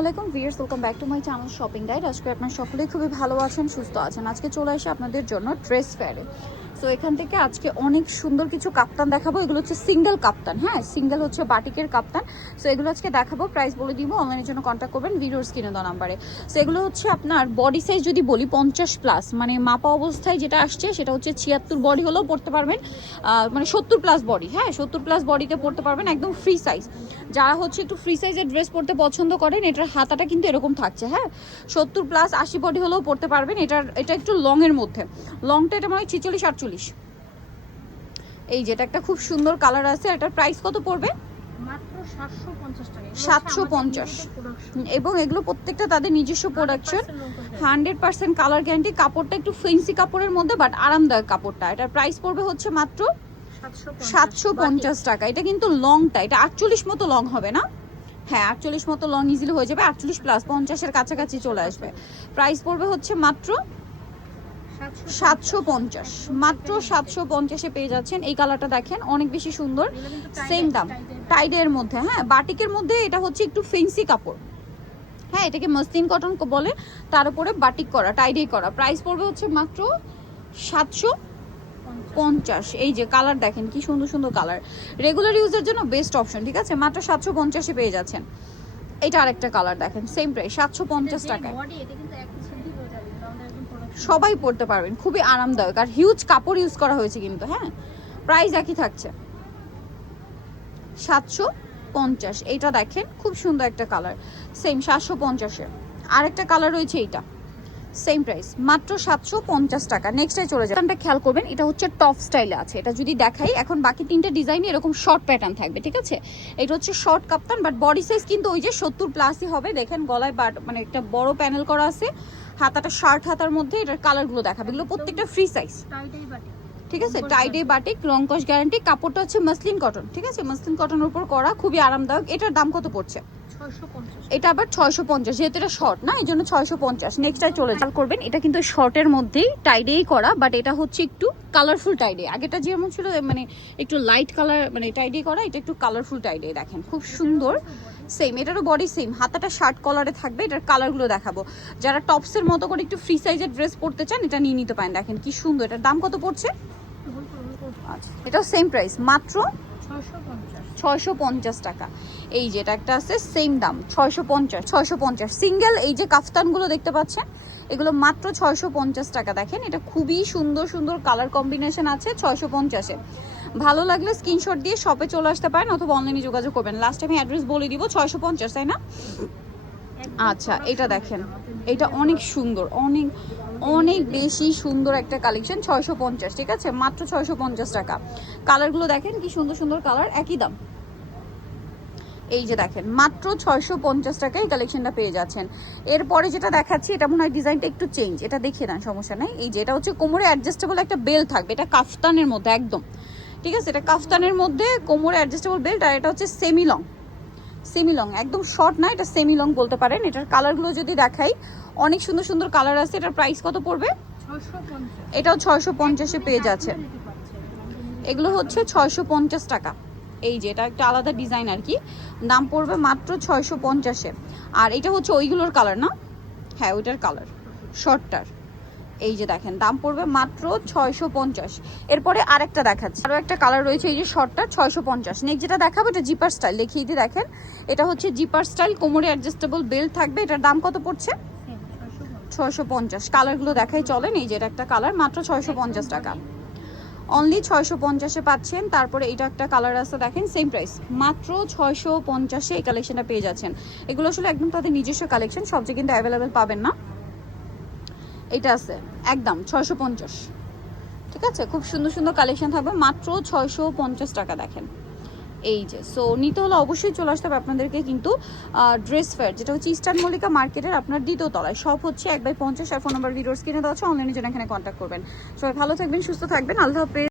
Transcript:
আলাইকুম viewers welcome back to my channel shopping guide আজকে আপনার সকলেই খুবই ভালো আছেন, সুস্থ আছেন। আজকে চলে আসে আপনাদের জন্য ড্রেস ফেয়ারে সো এখান থেকে আজকে অনেক সুন্দর কিছু কাপ্তান দেখাবো। এগুলো হচ্ছে সিঙ্গেল কাপ্তান হ্যাঁ? সিঙ্গেল হচ্ছে বাটিকের কাপ্তান। সো এগুলো আজকে দেখাবো প্রাইস বলে দিব অনলাইনের জন্য কন্ট্যাক্ট করবেন ভিডিওর স্ক্রিনে দেওয়া নাম্বারে সো এগুলো হচ্ছে আপনার বডি সাইজ যদি বলি, পঞ্চাশ প্লাস মানে মাপা অবস্থায় যেটা আসছে, সেটা হচ্ছে ছিয়াত্তর বডি হলেও পড়তে পারবেন মানে সত্তর প্লাস বডি হ্যাঁ? সত্তর প্লাস বডিতে পড়তে পারবেন একদম ফ্রি সাইজ যারা হচ্ছে একটু ফ্রি সাইজের ড্রেস পরতে পছন্দ করেন, এটার হাতাটা কিন্তু এরকম থাকছে হ্যাঁ? সত্তর প্লাস আশি বডি হলেও পড়তে পারবেন, এটার, এটা একটু লংয়ের মধ্যে। লংটা এটা মানে ছিচল্লিশ আটচল্লিশ। এই যেটা একটা খুব সুন্দর কালার আছে এটার প্রাইস কত পড়বে? মাত্র 750 টাকা। 750 এবং এগুলো প্রত্যেকটা তাদের নিজস্ব production hundred percent colour guarantee কাপড়টা একটু ফেন্সি কাপড়ের মধ্যে বাট আরামদায়ক কাপড়টা। এটার প্রাইস পড়বে হচ্ছে মাত্র সাতশো পঞ্চাশ। টাকা। এটা কিন্তু লংটা এটা আটচল্লিশ মতো লং হবে না? হ্যাঁ আটচল্লিশ মতো লং ইজিলি হয়ে যাবে। আটচল্লিশ প্লাস পঞ্চাশের কাছাকাছি চলে আসবে। প্রাইস পড়বে হচ্ছে মাত্র সাতশো পঞ্চাশ। মাত্র সাতশো পঞ্চাশে পেয়ে যাচ্ছেন। এই কালারটা দেখেন অনেক বেশি সুন্দর। সেম দাম। টাইডের মধ্যে হ্যাঁ বাটিকের মধ্যে এটা হচ্ছে একটু ফেন্সি কাপড়। হ্যাঁ এটাকে মসলিন কটন বলে তার উপরে বাটিক করা টাইডেই করা। প্রাইস পড়বে হচ্ছে মাত্র সাতশো পঞ্চাশ। এই যে কালার দেখেন কি সুন্দর সুন্দর কালার। রেগুলার ইউজের জন্য বেস্ট অপশন ঠিক আছে? মাত্র সাতশো পঞ্চাশে পেয়ে যাচ্ছেন। এটা আরেকটা কালার দেখেন সেম প্রাইস সাতশো পঞ্চাশ টাকায় বডি এটা কিন্তু একই সিদ্ধি হয়ে যাবে কারণ একদম প্রোডাকশন সবাই পড়তে পারবেন, খুবই আরামদায়ক। আর হিউজ কাপড় ইউজ করা হয়েছে কিন্তু হ্যাঁ? প্রাইস একই থাকছে। সাতশো পঞ্চাশ, এইটা দেখেন, খুব সুন্দর একটা কালার সেম সাতশো পঞ্চাশে আরেকটা কালার রয়েছে এইটা। সেম প্রাইস মাত্র সাতশো পঞ্চাশ টাকা। নেক্সটাই চলে যাবে এটা খেয়াল করবেন, এটা হচ্ছে টপ স্টাইলে আছে। এটা যদি দেখাই, এখন বাকি তিনটে ডিজাইন এরকম শর্ট প্যাটার্ন থাকবে, ঠিক আছে? এটা হচ্ছে short kaftan but body size কিন্তু ওই যে সত্তর প্লাসই হবে। দেখেন গলায় বাট মানে একটা বড় প্যানেল করা আছে। হাতাটা শার্ট হাতার মধ্যে এটার কালারগুলো দেখাবে। এগুলো প্রত্যেকটা ফ্রি সাইজ ঠিক আছে? টাইডে বাটিক রংকশ গ্যারান্টি কাপড়টা হচ্ছে মসলিন কটন ঠিক আছে? মসলিন কটনের উপর করা খুবই আরামদায়ক। এটার দাম কত পড়ছে? 650 এটা আবার ছয়শো পঞ্চাশ যেহেতু এটা শর্ট না? এই জন্য ছয়শো পঞ্চাশ। নেক্সটটাই চলে চাল করবেন। এটা কিন্তু শর্টের মধ্যেই টাইডেই করা বাট এটা হচ্ছে একটু কালারফুল টাইডে আগেটা যেমন ছিল মানে একটু লাইট কালার মানে টাইডে করা এটা একটু কালারফুল টাইডে দেখেন। খুব সুন্দর। সেম এটারও বডি সেম হাতাটা শার্ট কলারে থাকবে এটার কালারগুলো দেখাবো। যারা টপসের মতো করে একটু ফ্রি সাইজের ড্রেস পরতে চান এটা নিয়ে নিতে পারেন। দেখেন কি সুন্দর। এটার দাম কত পড়ছে? আচ্ছা এটাও সেম প্রাইস মাত্র 650 ছয়শো পঞ্চাশ টাকা। এই যেটা একটা আছে সেম দাম ছয়শো পঞ্চাশ ছয়শো পঞ্চাশ। সিঙ্গেল এই যে কাফতানগুলো দেখতে পাচ্ছেন এগুলো মাত্র ছয়শো পঞ্চাশ টাকা। দেখেন এটা খুবই সুন্দর সুন্দর কালার কম্বিনেশন আছে ছয়শো পঞ্চাশে। ভালো লাগলে স্ক্রিনশট দিয়ে শপে চলে আসতে পারেন অথবা অনলাইনে যোগাযোগ করবেন। লাস্ট আমি অ্যাড্রেস বলে দিব ছয়শো পঞ্চাশ তাই না? আচ্ছা এটা দেখেন। এটা অনেক সুন্দর, অনেক অনেক বেশি সুন্দর একটা কালেকশন ছয়শো পঞ্চাশ, ঠিক আছে? মাত্র ছয়শো পঞ্চাশ টাকা। কালারগুলো দেখেন কি সুন্দর সুন্দর কালার একই দাম। এই যে দেখেন, মাত্র ছয়শো পঞ্চাশ টাকায় কালেকশনটা পেয়ে যাচ্ছেন। এরপরে যেটা দেখাচ্ছি, এটা মনে হয় ডিজাইনটা একটু চেঞ্জ এটা দেখিয়ে দেন, সমস্যা নেই। এই যে, এটা হচ্ছে কোমরে অ্যাডজাস্টেবল একটা বেল থাকবে, এটা কাফতানের মধ্যে, একদম। ঠিক আছে? এটা কাফতানের মধ্যে কোমরে অ্যাডজাস্টেবল বেল্ট আর এটা হচ্ছে সেমি লং সেমি লং একদম শর্ট না এটা সেমি লং বলতে পারেন। এটার কালারগুলো যদি দেখাই অনেক সুন্দর সুন্দর কালার আছে। এটার প্রাইস কত পড়বে? 650 এটাও ছয়শো পঞ্চাশে পেয়ে যাচ্ছেন এগুলো হচ্ছে ছয়শো পঞ্চাশ টাকা। এই যে এটা একটা আলাদা ডিজাইন আর কি। দাম পড়বে মাত্র ছয়শো পঞ্চাশে। আর এটা হচ্ছে ওইগুলোর কালার না? হ্যাঁ ওইটার কালার শর্টটার এই যে দেখেন, দাম পড়বে মাত্র ছয়শো পঞ্চাশ। এরপরে আরেকটা দেখাচ্ছি। আরও একটা কালার রয়েছে এই যে শর্টটার ছয়শো পঞ্চাশ। নেক্সট যেটা দেখাবো, এটা জিপার স্টাইল দেখিয়ে দিয়ে দেখেন। এটা হচ্ছে জিপার স্টাইল কোমরে অ্যাডজাস্টেবল বেল্ট থাকবে। এটার দাম কত পড়ছে? ছয়শো পঞ্চাশ। কালারগুলো দেখাই চলেন। এই যে এটা একটা কালার মাত্র ছয়শো পঞ্চাশ টাকা। অনলি ছয়শো পঞ্চাশে পাচ্ছেন। তারপরে এটা একটা কালার আছে, দেখেন সেম প্রাইস মাত্র ছয়শো পঞ্চাশে এই কালেকশনটা পেয়ে যাচ্ছেন। এগুলো আসলে একদম তাদের নিজস্ব কালেকশন সব জায়গায় কিন্তু অ্যাভেলেবেল পাবেন না। এটা আছে, একদম, ছয়শো পঞ্চাশ। ঠিক আছে? খুব সুন্দর সুন্দর কালেকশন থাকবে, মাত্র ছয়শো পঞ্চাশ টাকা দেখেন। এই যে সো নিতে হলে অবশ্যই চলে আসতে হবে আপনাদেরকে কিন্তু ড্রেস ফেয়ার যেটা হচ্ছে ইস্টার্ন মল্লিকা মার্কেটের আপনার দ্বিতীয় তলায়। সব হচ্ছে এক বাই পঞ্চাশ, আর ফোন নাম্বার ভিডিওস কিনে দেওয়া আছে অনলাইনের জন্য এখানে কন্ট্যাক্ট করবেন। সবাই ভালো থাকবেন, সুস্থ থাকবেন হাফেজ।